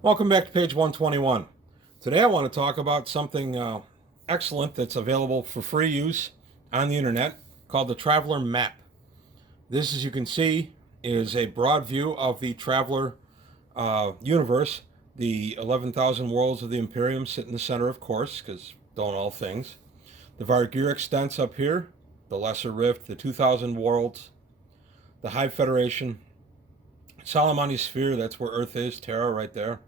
Welcome back to page 121. Today I want to talk about something excellent that's available for free use on the internet called the Traveler Map. This, as you can see, is a broad view of the Traveler universe. The 11,000 worlds of the Imperium sit in the center, of course, because don't all things. The Vargir extents up here, the Lesser Rift, the 2,000 worlds, the Hive Federation, Salamani Sphere, that's where Earth is, Terra right there,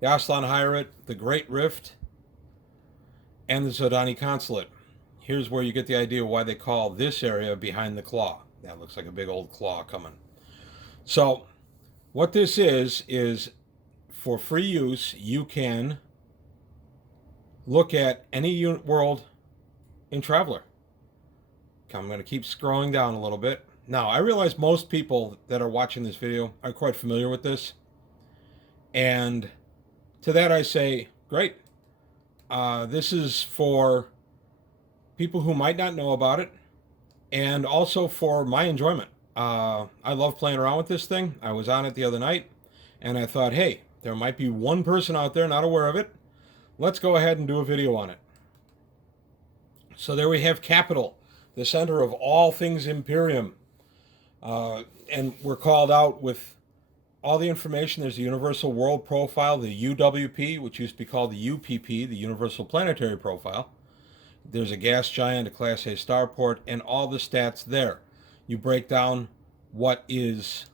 the Aslan Hierate, the Great Rift, and the Zodani Consulate. Here's where you get the idea why they call this area behind the claw. That looks like a big old claw coming. So, what this is for free use, you can look at any world in Traveler. I'm going to keep scrolling down a little bit. Now, I realize most people that are watching this video are quite familiar with this. And to that I say, great. This is for people who might not know about it, and also for my enjoyment. I love playing around with this thing. I was on it the other night, and I thought, hey, there might be one person out there not aware of it. Let's go ahead and do a video on it. So there we have Capital, the center of all things Imperium. And we're called out with all the information. There's the Universal World Profile, the UWP, which used to be called the UPP, the Universal Planetary Profile. There's a gas giant, a Class A starport, and all the stats there. You break down what is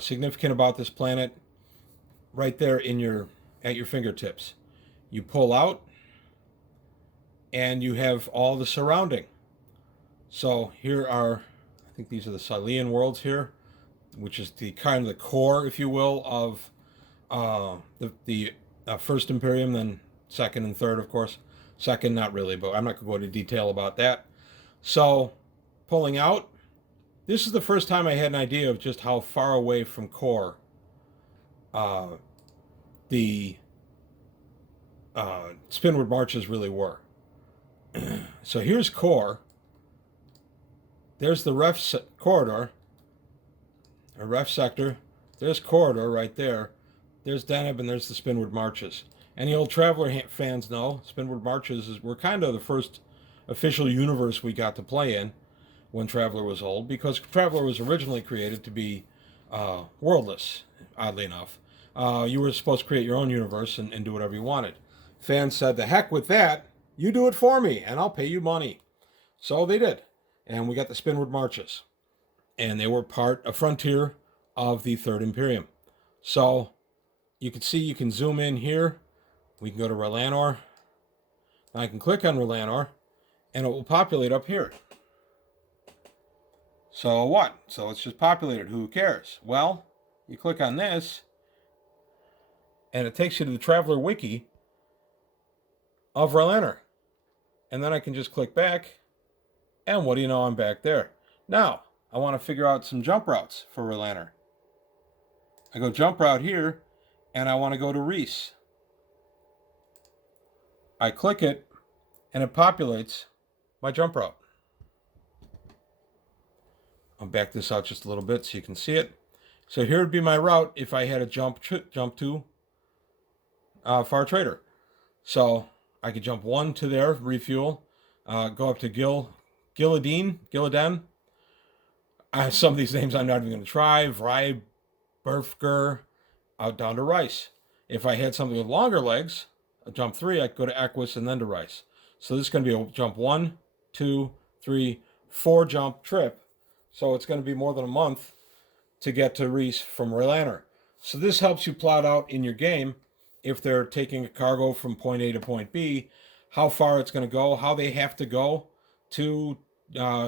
significant about this planet right there at your fingertips. You pull out, and you have all the surrounding. So here are, I think these are the Silean worlds here, which is the kind of the core, if you will, of the first Imperium, then second and third, of course. Second, not really, but I'm not going to go into detail about that. So, pulling out, this is the first time I had an idea of just how far away from core the spinward marches really were. So here's core. There's the corridor, a ref sector. There's corridor right there. There's Deneb, and there's the Spinward Marches. Any old Traveler fans know Spinward Marches were kind of the first official universe we got to play in when Traveler was old, because Traveler was originally created to be worldless, oddly enough. You were supposed to create your own universe and do whatever you wanted. Fans said, the heck with that, you do it for me, and I'll pay you money. So they did, and we got the Spinward Marches. And they were a frontier of the Third Imperium. So you can see, you can zoom in here. We can go to Relanor. Now I can click on Relanor, and it will populate up here. So what? So it's just populated. Who cares? Well, you click on this, and it takes you to the Traveler Wiki of Relanor. And then I can just click back, and what do you know, I'm back there. Now, I want to figure out some jump routes for Relanor. I go jump route here, and I want to go to Reese. I click it, and it populates my jump route. I'll back this out just a little bit so you can see it. So here would be my route if I had a jump to Far Trader. So I could jump one to there, refuel, go up to Gillidan. Some of these names I'm not even going to try. Vry, Berfger, out down to Rice. If I had something with longer legs, a jump 3, I could go to Equus and then to Rice. So this is going to be a jump 1, 2, 3, 4 jump trip. So it's going to be more than a month to get to Reese from Relanor. So this helps you plot out in your game, if they're taking a cargo from point A to point B, how far it's going to go, how they have to go to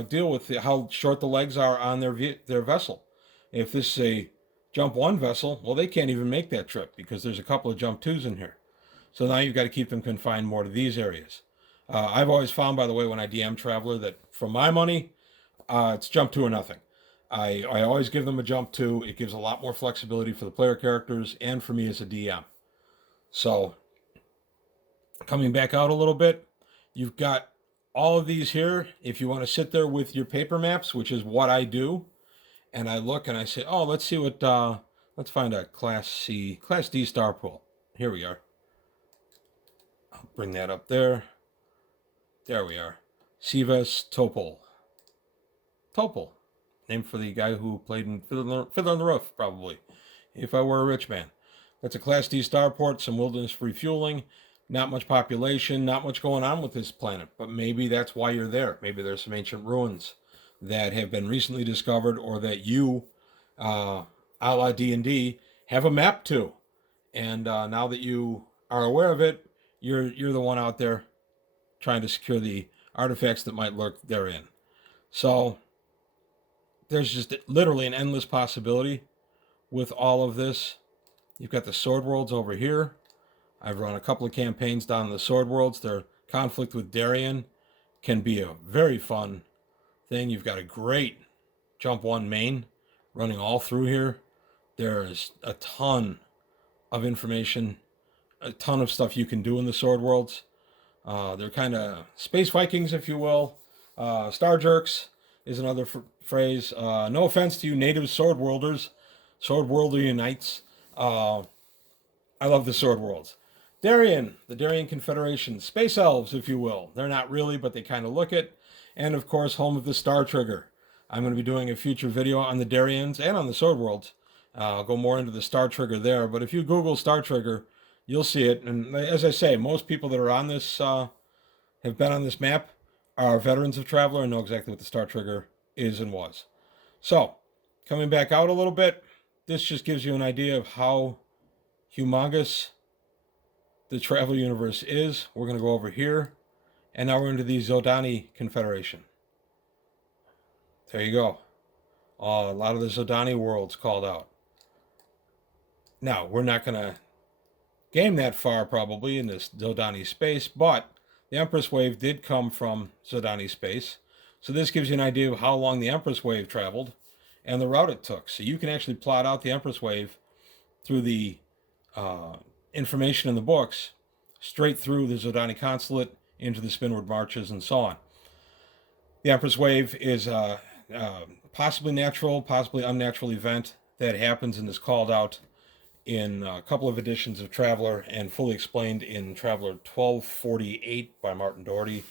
deal with how short the legs are on their vessel. If this is a jump 1 vessel, well, they can't even make that trip because there's a couple of jump 2s in here. So now you've got to keep them confined more to these areas. I've always found, by the way, when I DM Traveler, that for my money, it's jump 2 or nothing. I always give them a jump 2. It gives a lot more flexibility for the player characters and for me as a DM. So, coming back out a little bit, you've got all of these here. If you want to sit there with your paper maps, which is what I do, and I look and I say, oh, let's see what Let's find a Class C, Class D star pool. Here we are. I'll bring that up there. There we are. Sevastopol. Topol. Named for the guy who played in Fiddler on the Roof, probably. If I Were a Rich Man. That's a Class D starport, some wilderness refueling, not much population, not much going on with this planet. But maybe that's why you're there. Maybe there's some ancient ruins that have been recently discovered, or that you, a la D&D, have a map to. And now that you are aware of it, you're the one out there trying to secure the artifacts that might lurk therein. So there's just literally an endless possibility with all of this. You've got the Sword Worlds over here. I've run a couple of campaigns down in the Sword Worlds. Their conflict with Darien can be a very fun thing. You've got a great Jump 1 main running all through here. There's a ton of information, a ton of stuff you can do in the Sword Worlds. They're kind of space Vikings, if you will. Star jerks is another phrase. No offense to you native Sword Worlders. Sword Worlder unites. I love the Sword Worlds. Darien, the Darien Confederation. Space elves, if you will. They're not really, but they kind of look it. And, of course, home of the Star Trigger. I'm going to be doing a future video on the Darians and on the Sword Worlds. I'll go more into the Star Trigger there. But if you Google Star Trigger, you'll see it. And as I say, most people that are on this, have been on this map, are veterans of Traveller and know exactly what the Star Trigger is and was. So, coming back out a little bit, this just gives you an idea of how humongous the Traveller universe is. We're going to go over here, and now we're into the Zodani Confederation. There you go. A lot of the Zodani worlds called out. Now, we're not going to game that far probably in this Zodani space, but the Empress Wave did come from Zodani space. So this gives you an idea of how long the Empress Wave traveled and the route it took. So you can actually plot out the Empress Wave through the information in the books, straight through the Zodani consulate into the Spinward Marches and so on. The Empress Wave is a possibly natural, possibly unnatural event that happens and is called out in a couple of editions of Traveller and fully explained in Traveller 1248 by Martin Doherty.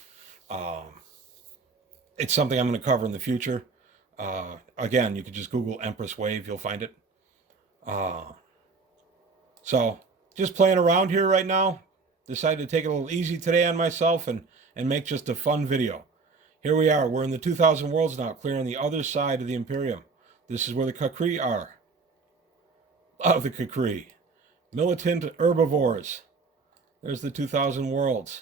It's something I'm going to cover in the future. Again, you could just Google Empress Wave, you'll find it. So, just playing around here right now. Decided to take it a little easy today on myself and make just a fun video. Here we are. We're in the 2000 worlds now, clear on the other side of the Imperium. This is where the Kukri are. Love the Kukri. Militant herbivores. There's the 2000 worlds.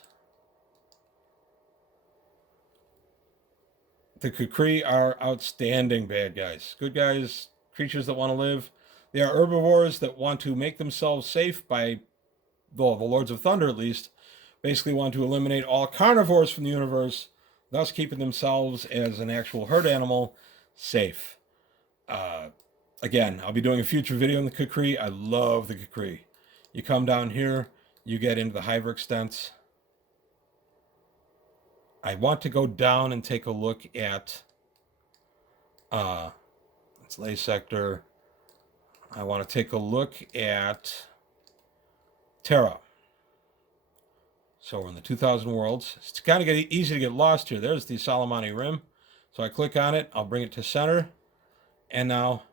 The Kukri are outstanding bad guys. Good guys, creatures that want to live. They are herbivores that want to make themselves safe by, well, the Lords of Thunder at least, basically want to eliminate all carnivores from the universe, thus keeping themselves as an actual herd animal safe. Again, I'll be doing a future video on the Kukri. I love the Kukri. You come down here, you get into the Hyver extents. I want to go down and take a look at it's Lay Sector. I want to take a look at Terra. So we're in the 2000 worlds. It's kind of easy to get lost here. There's the Salamani Rim. So I click on it. I'll bring it to center. And now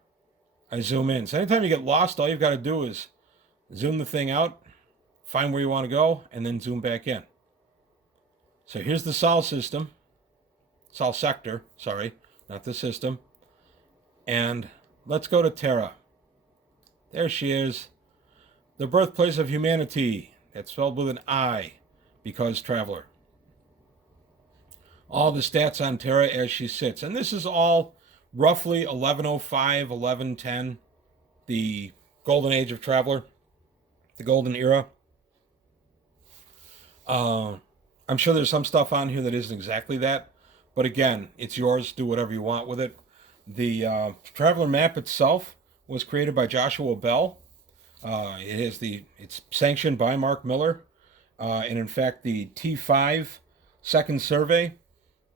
I zoom in. So anytime you get lost, all you've got to do is zoom the thing out, find where you want to go, and then zoom back in. So here's the Sol system. Sol sector, sorry, not the system. And let's go to Terra. There she is. The birthplace of humanity. That's spelled with an I, because Traveller. All the stats on Terra as she sits. And this is all roughly 1105, 1110, the golden age of Traveller, the golden era. I'm sure there's some stuff on here that isn't exactly that, but again, it's yours. Do whatever you want with it. The Traveller map itself was created by Joshua Bell. It's sanctioned by Mark Miller, and in fact, the T5 second survey,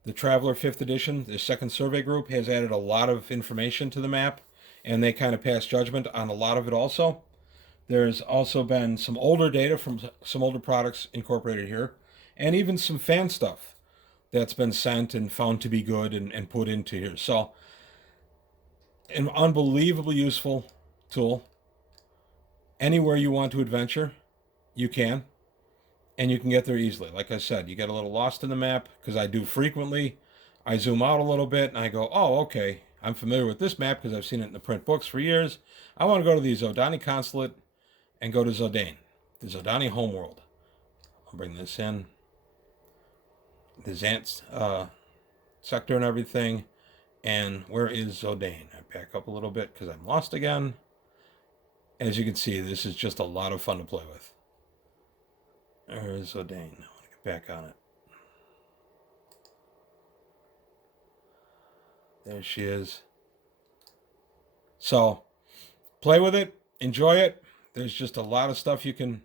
the Traveller 5th edition, the second survey group has added a lot of information to the map and they kind of pass judgment on a lot of it also. There's also been some older data from some older products incorporated here, and even some fan stuff that's been sent and found to be good and put into here. So, an unbelievably useful tool. Anywhere you want to adventure, you can, and you can get there easily. Like I said, you get a little lost in the map, because I do frequently. I zoom out a little bit and I go, oh, okay, I'm familiar with this map because I've seen it in the print books for years. I want to go to the Zodani consulate and go to Zodane, the Zodani homeworld. I'll bring this in. The Zant sector and everything. And where is Zodane? I back up a little bit because I'm lost again. As you can see, this is just a lot of fun to play with. There is Zodane. I want to get back on it. There she is. So, play with it, enjoy it. There's just a lot of stuff you can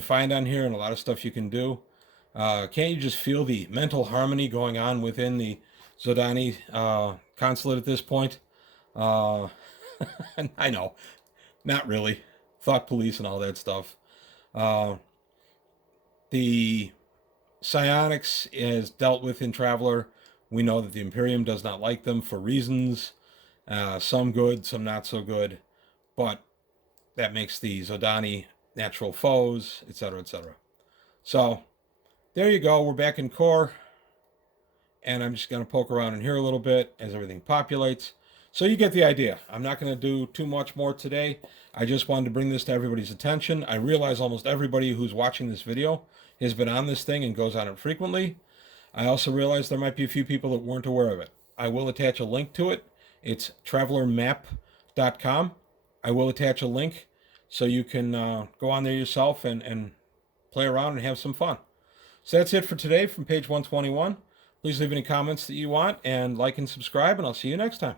find on here, and a lot of stuff you can do. Can't you just feel the mental harmony going on within the Zodani consulate at this point? I know, not really. Thought police and all that stuff. The psionics is dealt with in Traveler. We know that the Imperium does not like them for reasons, some good, some not so good, but that makes the Zodani natural foes, etc., etc. So, there you go. We're back in core, and I'm just going to poke around in here a little bit as everything populates. So you get the idea. I'm not going to do too much more today. I just wanted to bring this to everybody's attention. I realize almost everybody who's watching this video has been on this thing and goes on it frequently. I also realize there might be a few people that weren't aware of it. I will attach a link to it. It's travelermap.com. I will attach a link so you can go on there yourself and play around and have some fun. So that's it for today from page 121. Please leave any comments that you want, and like and subscribe, and I'll see you next time.